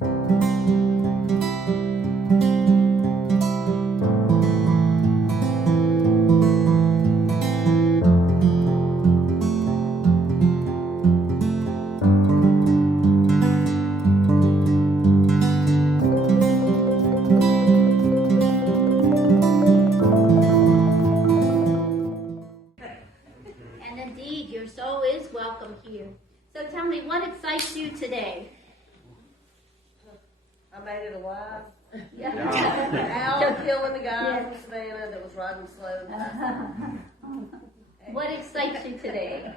And indeed, your soul is welcome here. So tell me, what excites you today? I made it alive. Yeah. Al killing the guy from Savannah that was riding slow. What excites you today?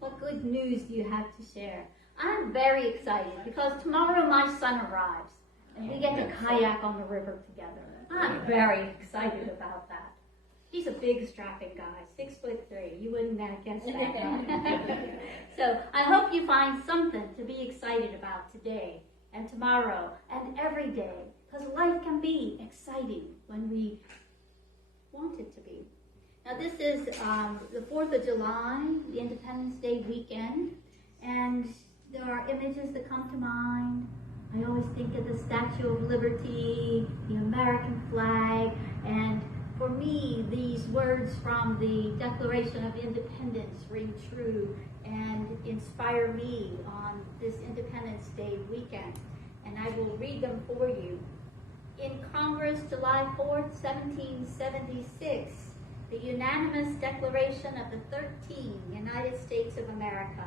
What good news do you have to share? I'm very excited because tomorrow my son arrives and we get to kayak on the river together. I'm very excited about that. He's a big, strapping guy, 6'3". You wouldn't have guessed that. So I hope you find something to be excited about today and tomorrow and every day, because life can be exciting when we want it to be. Now this is the 4th of July, the Independence Day weekend, and there are images that come to mind. I always think of the Statue of Liberty, the American flag, and for me, these words from the Declaration of Independence ring true and inspire me on this Independence Day weekend. And I will read them for you. In Congress, July 4th, 1776, the unanimous declaration of the 13 United States of America.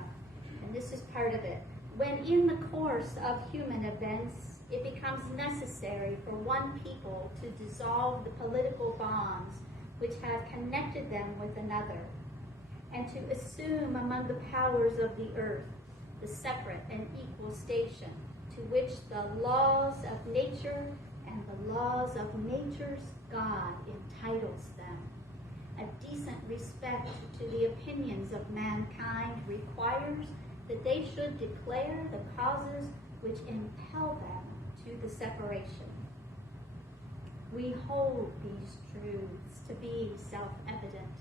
And this is part of it. When in the course of human events, it becomes necessary for one people to dissolve the political bonds which have connected them with another, and to assume among the powers of the earth the separate and equal station to which the laws of nature and the laws of nature's God entitles them. A decent respect to the opinions of mankind requires that they should declare the causes which impel them to the separation. We hold these truths to be self-evident,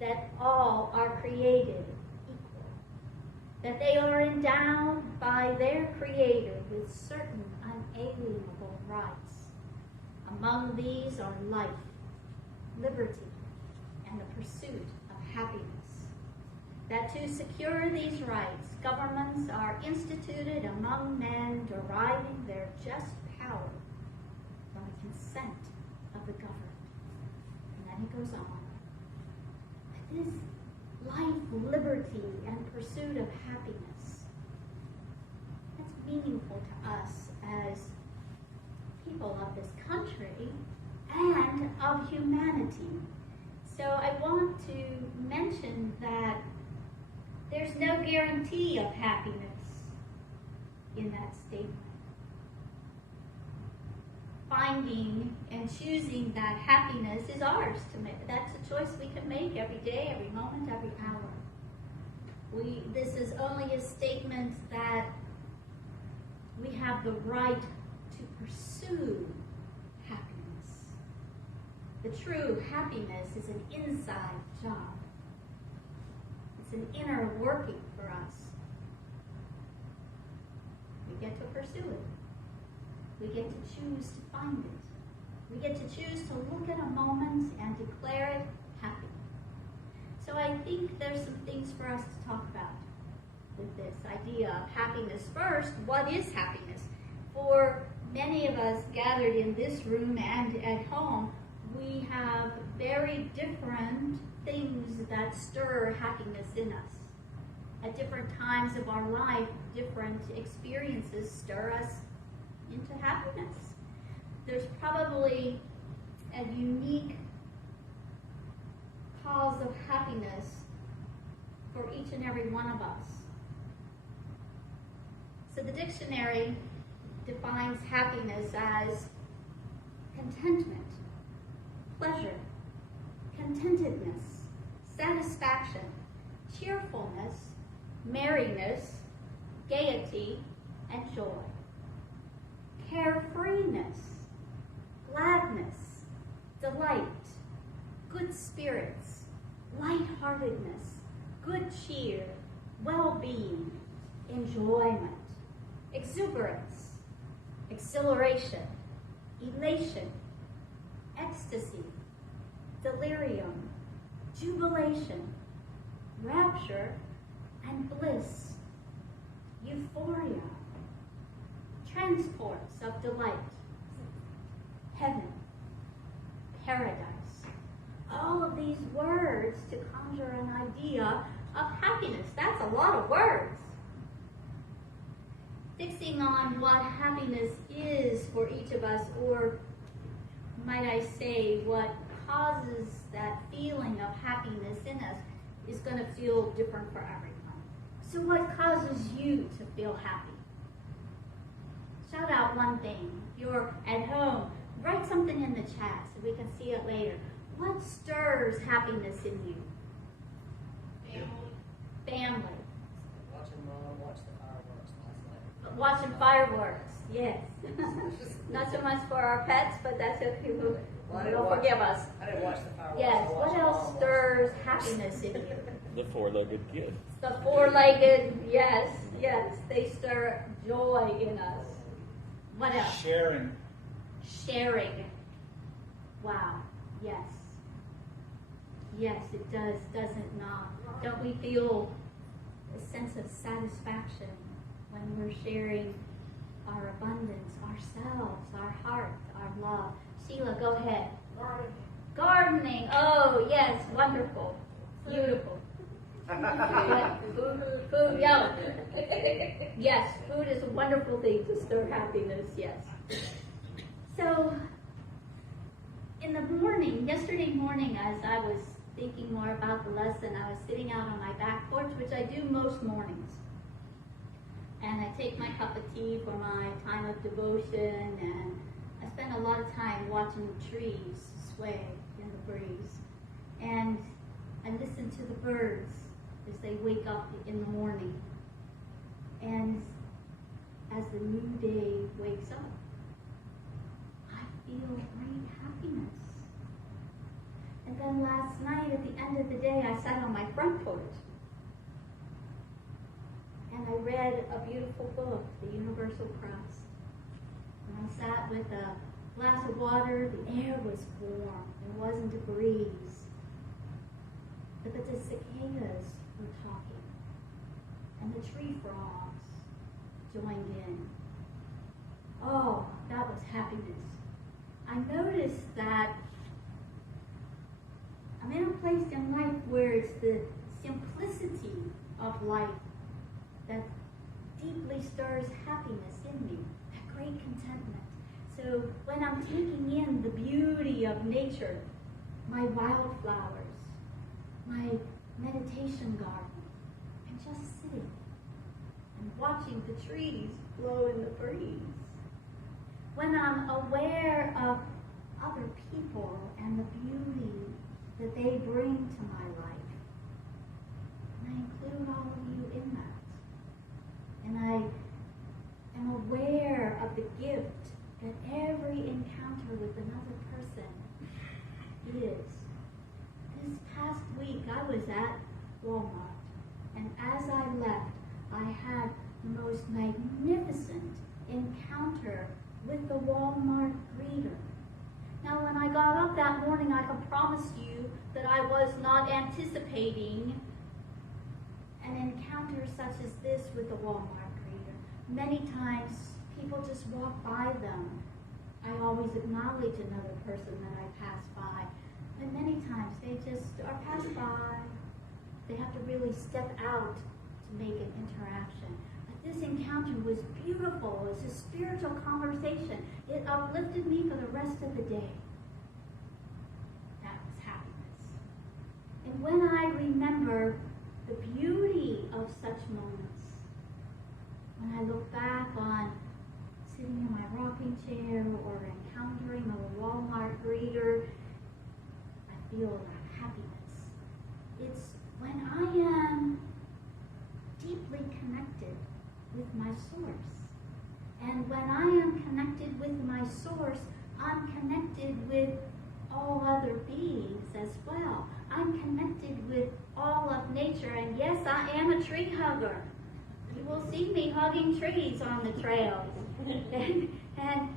that all are created equal, that they are endowed by their Creator with certain unalienable rights. Among these are life, liberty, and the pursuit of happiness. That to secure these rights, governments are instituted among men deriving their just power from the consent of the governed. And then it goes on. But this life, liberty, and pursuit of happiness, that's meaningful to us as people of this country and of humanity. So I want to mention that there's no guarantee of happiness in that statement. Finding and choosing that happiness is ours to make. That's a choice we can make every day, every moment, every hour. This is only a statement that we have the right to pursue happiness. The true happiness is an inside job. It's an inner working for us. We get to pursue it. We get to choose to find it. We get to choose to look at a moment and declare it happy. So I think there's some things for us to talk about with this idea of happiness. First, what is happiness? For many of us gathered in this room and at home, we have very different things that stir happiness in us. At different times of our life, different experiences stir us into happiness. There's probably a unique cause of happiness for each and every one of us. So the dictionary defines happiness as contentment, pleasure, contentedness, satisfaction, cheerfulness, merriness, gaiety, and joy. Carefreeness, gladness, delight, good spirits, lightheartedness, good cheer, well-being, enjoyment, exuberance, exhilaration, elation, ecstasy, delirium, jubilation, rapture, and bliss, euphoria, transports of delight, heaven, paradise. All of these words to conjure an idea of happiness. That's a lot of words. Fixing on what happiness is for each of us, or might I say, what causes that feeling of happiness in us, is going to feel different for everyone. So what causes you to feel happy? Shout out one thing. If you're at home, write something in the chat so we can see it later. What stirs happiness in you? Family. Watching Mom watch the fireworks last night. Watching fireworks, yes. Not so much for our pets, but that's okay. Don't forgive us. I didn't watch the fireworks. Yes. What else stirs happiness in you? The four-legged kid. The four-legged, yes. They stir joy in us. What else? Sharing. Sharing. Wow. Yes. Yes, it does, does it not? Don't we feel a sense of satisfaction when we're sharing our abundance, ourselves, our heart, our love? Sheila, go ahead. Gardening. Oh, yes, wonderful. Beautiful. Food, yeah. Yes, food is a wonderful thing to stir happiness, yes. So, in the morning, yesterday morning, as I was thinking more about the lesson, I was sitting out on my back porch, which I do most mornings. And I take my cup of tea for my time of devotion, and I spend a lot of time watching the trees sway in the breeze. And I listen to the birds as they wake up in the morning. And as the new day wakes up, I feel great happiness. And then last night, at the end of the day, I sat on my front porch and I read a beautiful book, The Universal Cross. And I sat with a glass of water. The air was warm. There wasn't a breeze. But the cicadas were talking, and the tree frogs joined in. Oh, that was happiness. I noticed that I'm in a place in life where it's the simplicity of life that deeply stirs happiness in me, that great contentment. So when I'm taking in the beauty of nature, my wildflowers, my meditation garden, and just sitting and watching the trees blow in the breeze. When I'm aware of other people and the beauty that they bring to my life, and I include all of you in that, and I am aware of the gift that every encounter with another person is. This past week, I was at Walmart, and as I left, I had the most magnificent encounter with the Walmart greeter. Now, when I got up that morning, I can promise you that I was not anticipating an encounter such as this with the Walmart greeter. Many times, people just walk by them. I always acknowledge another person that I pass by. But many times they just are passed by. They have to really step out to make an interaction. But this encounter was beautiful. It was a spiritual conversation. It uplifted me for the rest of the day. That was happiness. And when I remember the beauty of such moments, when I look back on sitting in my rocking chair or encountering a Walmart greeter, feel that happiness. It's when I am deeply connected with my source. And when I am connected with my source, I'm connected with all other beings as well. I'm connected with all of nature. And yes, I am a tree hugger. You will see me hugging trees on the trails. and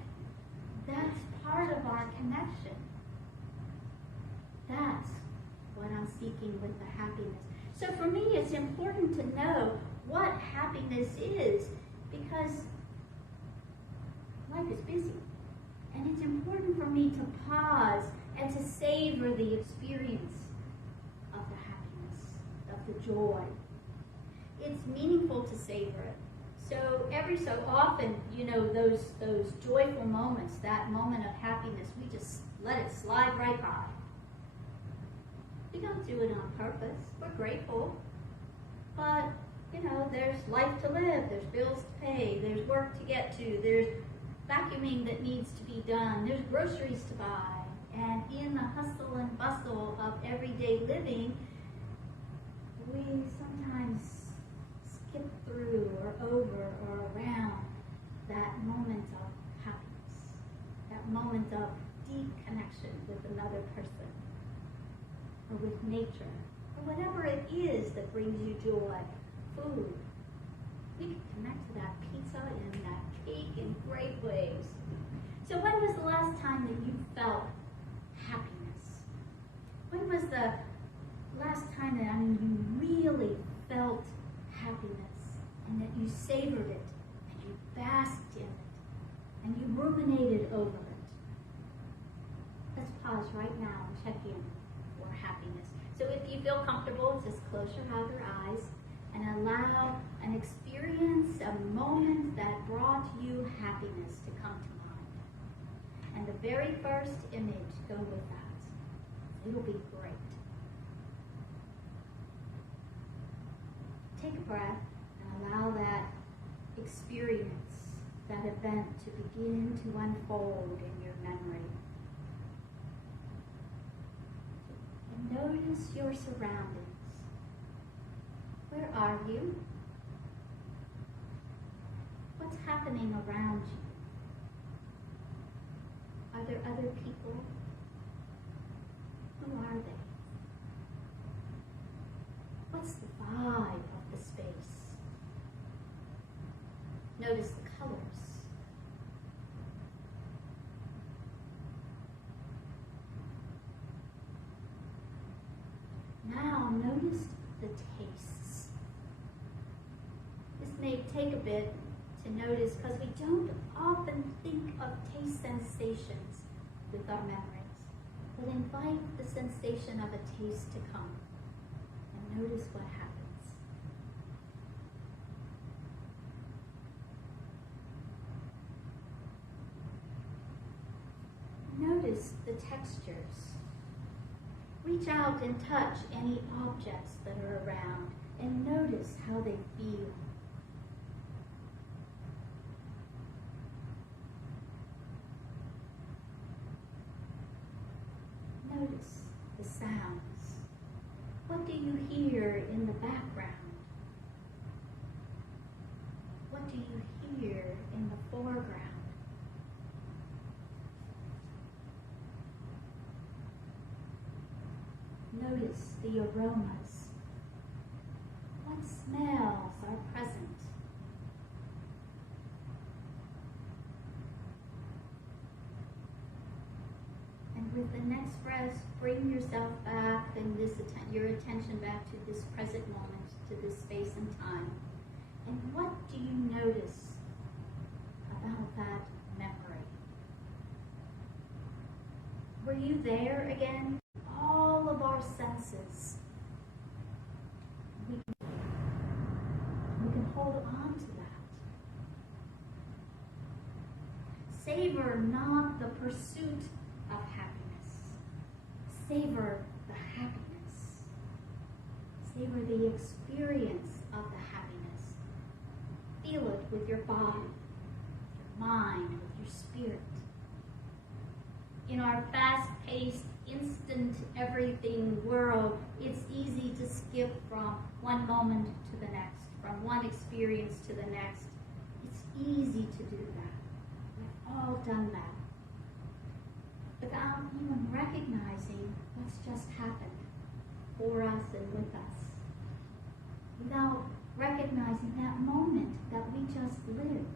that's part of our connection. That's what I'm seeking with the happiness. So for me, it's important to know what happiness is, because life is busy. And it's important for me to pause and to savor the experience of the happiness, of the joy. It's meaningful to savor it. So every so often, those joyful moments, that moment of happiness, we just let it slide right by. We don't do it on purpose. We're grateful. But, there's life to live. There's bills to pay. There's work to get to. There's vacuuming that needs to be done. There's groceries to buy. And in the hustle and bustle of everyday living, we sometimes skip through or over or around that moment of happiness, that moment of deep connection with another person or with nature, or whatever it is that brings you joy. Food. We can connect to that pizza and that cake in great ways. So when was the last time that you felt happiness? When was the last time that, you really felt happiness and that you savored it and you basked in it and you ruminated over it? Let's pause right now and check in for happiness. So if you feel comfortable, just close your outer eyes and allow an experience, a moment that brought you happiness to come to mind. And the very first image, go with that. It'll be great. Take a breath and allow that experience, that event to begin to unfold in your memory. And notice your surroundings. Where are you? What's happening around you? Are there other people? Who are they? What's the vibe of the space? Notice the colors. Now notice the tastes. This may take a bit to notice because we don't often think of taste sensations with our memories. But invite the sensation of a taste to come and notice what happens. Notice the textures. Reach out and touch any objects that are around and notice how they feel. Notice the sounds. What do you hear in the background? What do you hear in the foreground? Notice the aromas. What smells are present? And with the next breath, bring yourself back and your attention back to this present moment, to this space and time. And what do you notice about that memory? Were you there again? All of our senses. We can hold on to that. Savor not the pursuit of happiness. Savor the happiness. Savor the experience of the happiness. Feel it with your body, your mind, with your spirit. In our fast-paced, instant everything world, it's easy to skip from one moment to the next, from one experience to the next. It's easy to do that. We've all done that. Without even recognizing what's just happened for us and with us. Without recognizing that moment that we just lived.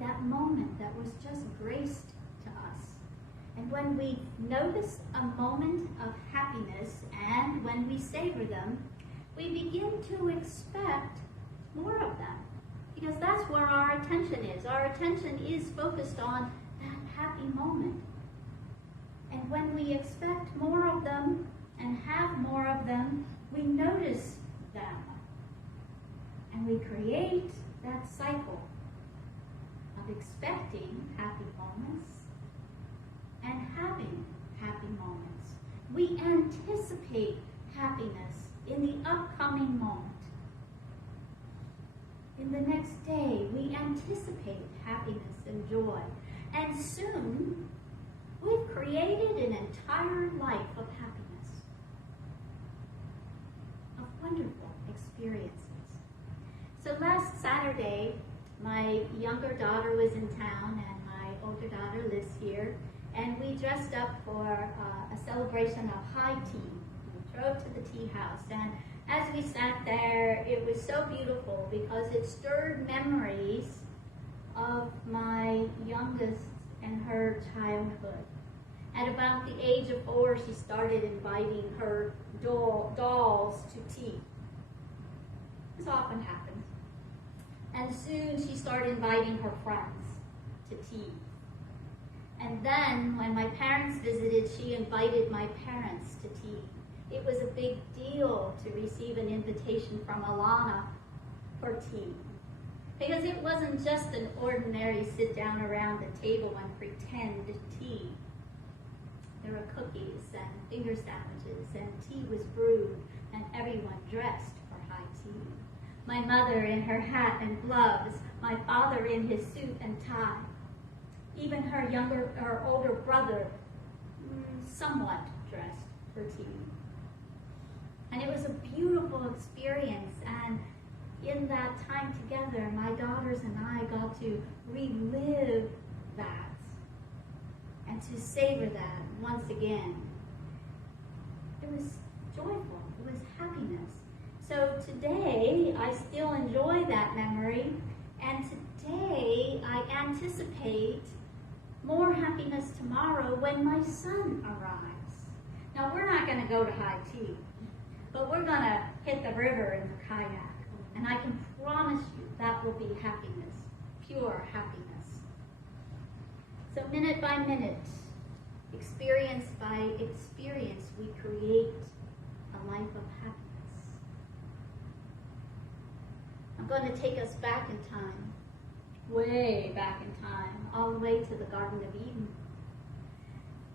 that moment that was just graced to us. And when we notice a moment of happiness and when we savor them, we begin to expect more of them. Because that's where our attention is. Our attention is focused on that happy moment. And when we expect more of them and have more of them, we notice them. And we create that cycle of expecting happy moments and having happy moments. We anticipate happiness in the upcoming moment. In the next day, we anticipate happiness and joy. And soon, we've created an entire life of happiness, of wonderful experiences. So last Saturday, my younger daughter was in town and my older daughter lives here. And we dressed up for a celebration of high tea. We drove to the tea house. And as we sat there, it was so beautiful because it stirred memories of my youngest and her childhood. At about the age of 4, she started inviting her dolls to tea. This often happens. And soon she started inviting her friends to tea. And then when my parents visited, she invited my parents to tea. It was a big deal to receive an invitation from Alana for tea. Because it wasn't just an ordinary sit down around the table and pretend tea. There were cookies and finger sandwiches, and tea was brewed, and everyone dressed for high tea. My mother in her hat and gloves, my father in his suit and tie. Even her older brother, somewhat dressed for tea. And it was a beautiful experience, and in that time together, my daughters and I got to relive that and to savor that once again. It was joyful, it was happiness. So today, I still enjoy that memory, and today I anticipate more happiness tomorrow when my son arrives. Now, we're not going to go to high tea, but we're going to hit the river in the kayak. And I can promise you that will be happiness, pure happiness. So minute by minute, experience by experience, we create a life of happiness. I'm going to take us back in time, way back in time, all the way to the Garden of Eden.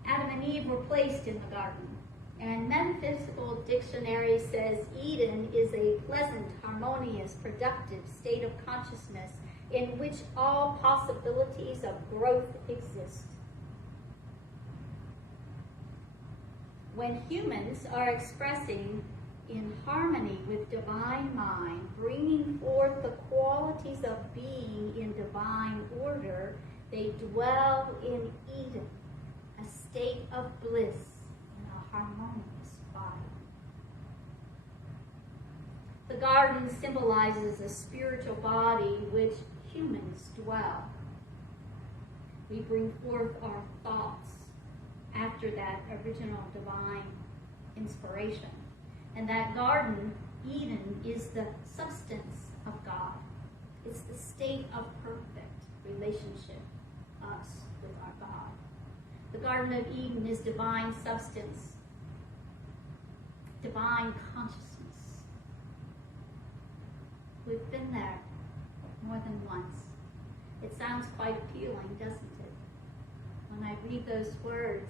Adam and Eve were placed in the garden. And Metaphysical Dictionary says Eden is a pleasant, harmonious, productive state of consciousness in which all possibilities of growth exist. When humans are expressing in harmony with divine mind, bringing forth the qualities of being in divine order, they dwell in Eden, a state of bliss in a harmonious body. The garden symbolizes a spiritual body which humans dwell. We bring forth our thoughts after that original divine inspiration. And that garden, Eden, is the substance of God. It's the state of perfect relationship, us with our God. The Garden of Eden is divine substance, divine consciousness. We've been there more than once. It sounds quite appealing, doesn't it? When I read those words,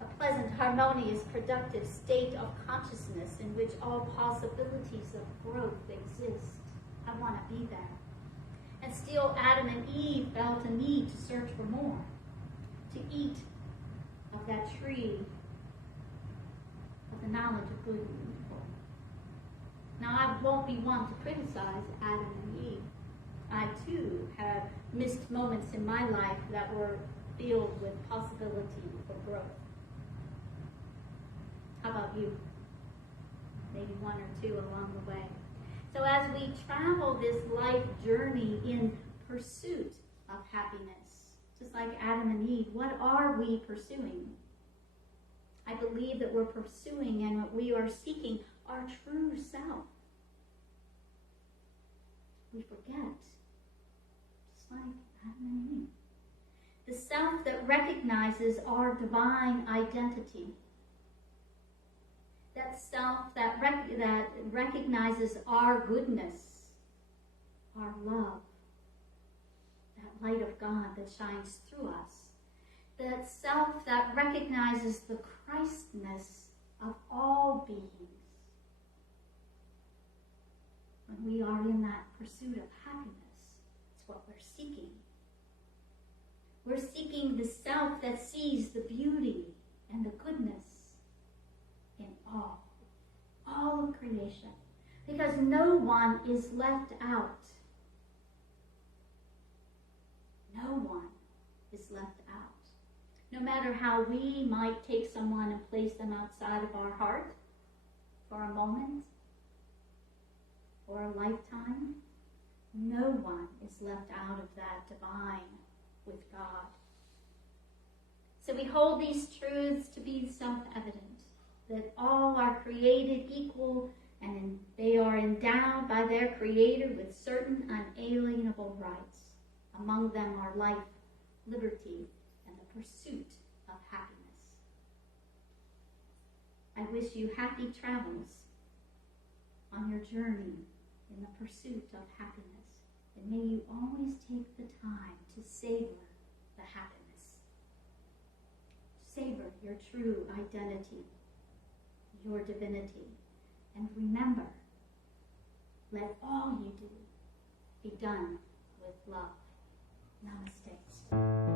a pleasant, harmonious, productive state of consciousness in which all possibilities of growth exist. I want to be there. And still, Adam and Eve felt a need to search for more, to eat of that tree of the knowledge of good and evil. Now, I won't be one to criticize Adam and Eve. I, too, have missed moments in my life that were filled with possibility for growth. How about you? Maybe one or two along the way. So as we travel this life journey in pursuit of just like Adam and Eve, what are we pursuing? I believe that we're pursuing and what we are seeking our true self. We forget, just like Adam and Eve. The self that recognizes our divine identity. That self that recognizes our goodness, our love, that light of God that shines through us. That self that recognizes the Christness of all beings. When we are in that pursuit of happiness, it's what we're seeking. We're seeking the self that sees the beauty and the goodness in all of creation. Because no one is left out. No one is left out. No matter how we might take someone and place them outside of our heart for a moment or a lifetime, no one is left out of that divine with God. So we hold these truths to be self-evident, that all are created equal and they are endowed by their Creator with certain unalienable rights. Among them are life, liberty, and the pursuit of happiness. I wish you happy travels on your journey in the pursuit of happiness. And may you always take the time to savor the happiness. Savor your true identity, your divinity. And remember, let all you do be done with love. Namaste.